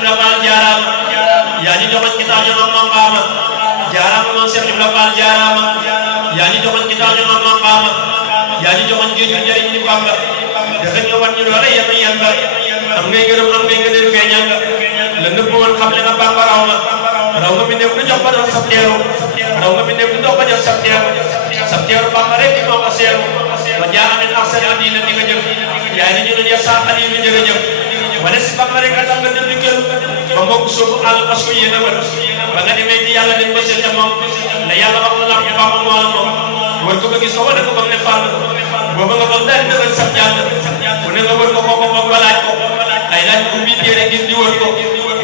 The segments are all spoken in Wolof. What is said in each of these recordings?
Ibra Fall jaarama yaa ñu joxoon ci tax ñu am maqaama jaarama maam Cheikh Ibra Fall jaarama yaa ñu joxoon ci tax ñu am maqaama yaa ñu joxoon géej gi njëriñ li Bamba dafa ñu wan ñu doole yema yemba am ngay gërëm am ngay gëneel feeñal nga la nëbb woon xam ne nga Bamba raw nga mi néew du jox ba doon sab teeru raw nga mi néew du dox ba jot sab teeru Bamba rek di moo ko seeru wa jaa min ahsani hadiisin di nga jëf yaay na ñu ne ya sa xaliil jërëjëf wane si Bamba rek a tax nga dënd kër ba mbokk soobu àll parce que yéen a wër ba nga demee ci yàlla dem ba seen ca moom la yàlla wax na lam ci Bamba moo la moom wër ko ba gis ko wane ko ba mu ne fàll booba nga foog daal di dëggal sab jàng bu ne nga wër ko kooku moom ba laaj ko ay laaj bu bi téere gis di wër ko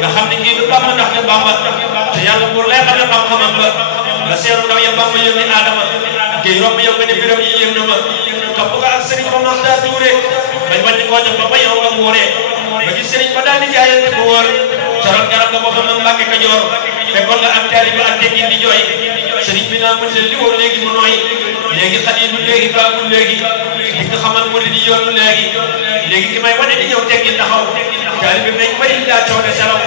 nga xam ne kii du Bamba ndax ne Bamba te yàlla pour lay xamee xam-xamam ba nga seeru ndaw ya Bamba yónni Adama géy romb yow nga ne biram yi yéem na ma topp nga ak sëriñ ba mas daa tuure bañ wàññi koo jox ba yow nga muuree ba gis sëriñ ba daal di jaayante bu wóor caroon garab nga boppam nag Mbàkke Kajoor fekkoon nga am taalibe ak teggin di jooy sëriñ bi naa mën leen li wóor léegi mu nooy léegi xadiidu léegi baabul léegi li nga xamal mu di yoonu léegi ki may wane di ñëw teggin taxaw taalibe nañ bari daa coow de selaw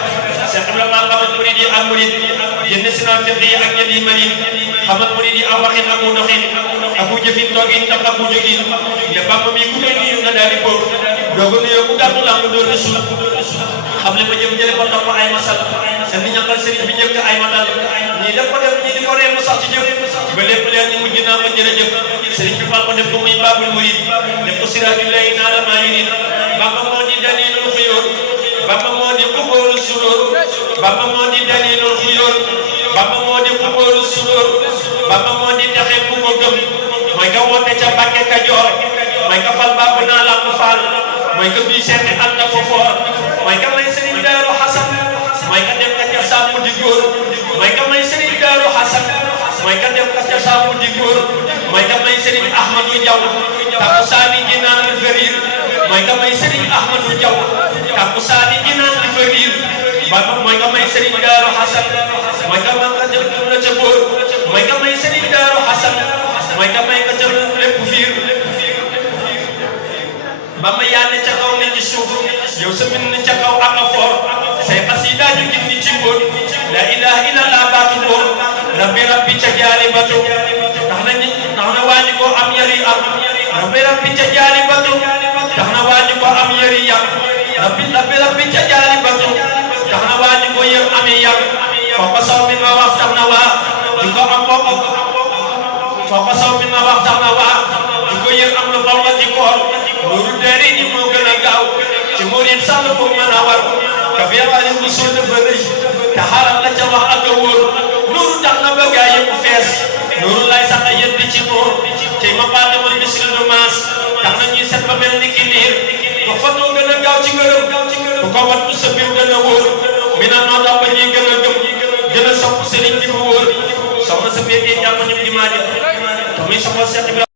Cheikh Ibrahima xamal murid yi ak murid yenn si naa fiq yi ak ñenn yi marid xamal murid yi aw waxin ak mu doxin ak mu jëfin toogin tam ak mu jógin ne Bamba mi ku koy nuyu nga daal di boobu doogu nuyoo ku gàttu lamb doon na suuf xam le ma jëm jële ko topp ay masal seen ni ñaqal sëriñ bi njëkk ay matal ñii def ko def ñii di ko ree mu sax ci jëf ba lépp leer ñu mujj naa ma jërëjëf sëriñ bi fal ko def ko muy baabul murid def ko siraaju lay naa la maa yurid Bamba moo di dalilul xuyóor Bamba moo di xubóoru suróor Bamba moo di dalilul xuyóor Bamba moo di xubóoru suróor Bamba moo di texe ku ko gëm mooy nga woote ca Mbàkke Kajoor mooy nga fal Bamba naa la mu faal mooy nga bii seeti Anta Fofoor mooy nga may Sëriñ Daaru Xasan mooy nga dem ka ca sàmm di góor mooy nga may Sëriñ Daaru Xasan mooy nga dem ka ca sàmm di góor mooy nga may Sëriñ Ahmadu Jaw takku saani jinaan di fariir mooy nga may Sëriñ Ahmadu Jaw takku saani jinaan di fariir mooy nga may Sëriñ Daaru Xasan mooy nga may nga dem la ca góor mooy nga may Sëriñ Daaru Xasan mooy nga may nga jël lépp fiir Bamba yaa ne ca kaw ne ci suuf yow sa mbind ca kaw ak a foor say xasida ñu gindi ci mbóot la ilaha illallah baatu mbóot rabbi ca jaali batu tax na waañu ko am yari am rabbi ca jaali batu tax na waañu ko am yari yam rabbi ca jaali batu tax na waañu ko yër ami yam foo ko saw mi nga wax tax na waa di ko am foo ko saw mi nga wax tax na waa di ko yër am na faw nga ci koor loolu deri ñi moo gën a gaaw ci murid sàll pour mën a war ka fi yàlla mu sol dafa rëy te xaaral la ca wax ak a wóor loolu tax na ba gaa yëpp fees loolu lay sax a yëddi ci moor ci ma baatamal misri du maas tax na ñuy set ba mel ni ki niir ko fatoo gën a gaaw ci ngërëm ku ko wattu sa biir gën a wóor mi na noo tax ba ñuy gën a gëm gën a sopp sëriñ bi bu wóor soxna sa biir yi jàmm ñëpp di maa jëf te muy soxla Seex Ibra